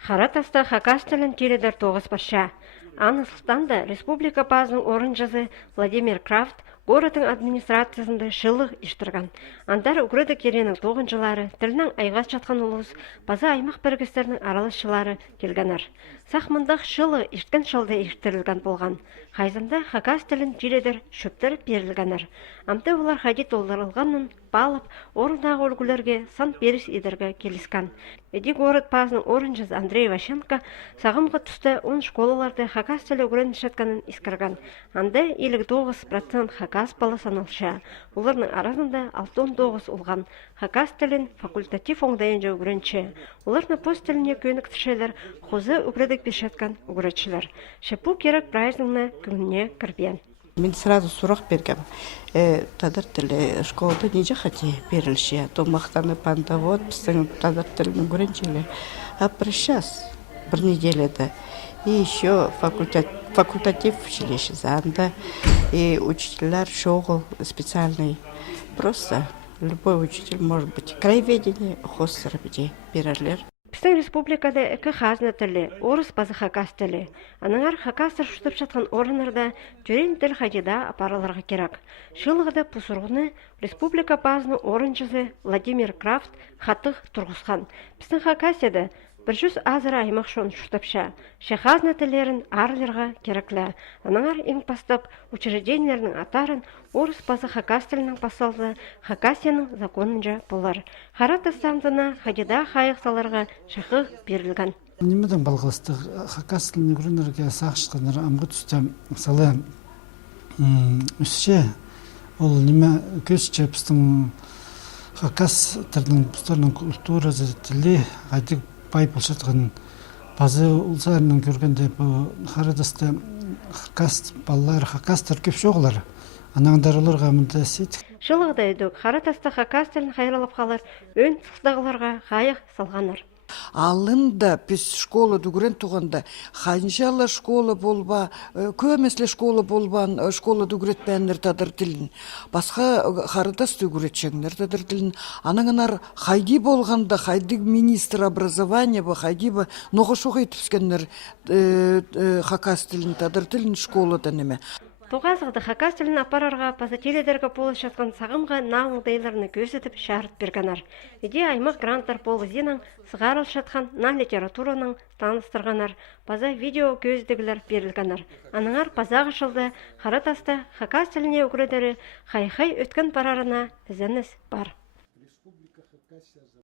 Харатаста хакас тілін теледер тоғыз баша. Анысықтанда республика базының орын жазы Владимир Крафт городың администрациясында шылық іштірген. Андар үгіреді керенің тоғынжылары, тілінің айғас жатқан ұлыс, база аймақ біргістерінің аралысшылары келгенер. Сақмындақ шылы ішткен шылды іштірілген болған. Хайзында хакас тілін теледер шөптіріп берілгенер. Амты олар хадит оларылғанын балып, орындағы өлгілерге сан беріс едерге келіскен. Эди город базының орын жазы Андрей Ващенко сағымғы түсті 10 школаларды хакас тілі өрен шатканын искірген. Анда 59% хакас бала саналшы. Оларның арасында 69 олған. Хакас тілін факультатив оңдайынжа өренші. Оларны пост тіліне көнік тішелер, қозы үгредік бешеткан үгретшілер. Шепу керек праздныңна күніне кірбен. Мен сразу сұрақ бергем. Тадар тілі школада неже қате берілші? Томақтаны пандавод, біздің тадар тілінің көренчелі. А пришас бір неделеді. И еще факультатив училище занда. И учителяр шоғыл специальный. Просто любой учитель может быть. Краеведение, хостер бде берерлер. Біздің республикада әкі қазына тілі, орыс базы хакас тілі. Аныңар хакастыр шүтіп жатқан орынырда түрен тіл хадида апараларға керек. Шылығыда пұсырғыны республика базының орын жазы Владимир Крафт хатық тұрғысқан. Біздің хакас еді 100 азыр аймақ шон шүтіпші. Шехазна тілерін арларға кереклі. Аныңар ең бастап учреждениялерінің атарын орыс базы хакас тілінің басалды хакасияның законынжа болар. Харата станцияна хадида хайықсаларға шақы берілген. Немеден балғылысты хакас тілінің көрінерге сақшықаныр амғы түсті мысалы үсше ол неме көзше біздің хакас тілінің культурасы тілі ғайдық бай болшатқан базы ұлсарының көргенде бұл харадасты хакас балалар хакас түркеп жоғылар. Анаңдар оларға мұнда сет. Жылығыда өдік, харатасты хакас тілін хайралап қалар, өн тұқтағыларға қайық салғаныр. Алында біз школа дүгірен туғанда ханжала школа болба, көмесле школа болбан, школа дүгірет бәнір тадыр тілін. Басқа харадас дүгіретшеңдер тадыр тілін. Анаңынар хайди болғанда, хайди министр образования ба, хайди ба, ноға шоға етіпскендер хакас тілін тадыр тілін школадан еме. Тоғазғыды хакас тілін апарарға пазателедерге болы жатқан сағымға нағыңдайларыны көзетіп шарыт бергенар. Еде аймақ гранттар болы зенің сығарыл жатқан на литератураның таныстырғанар. База видео көздігілер берілгенар. Аныңар базағы жылды харатасты хакас тіліне үгіредері хай-хай өткен барарына ізініс бар.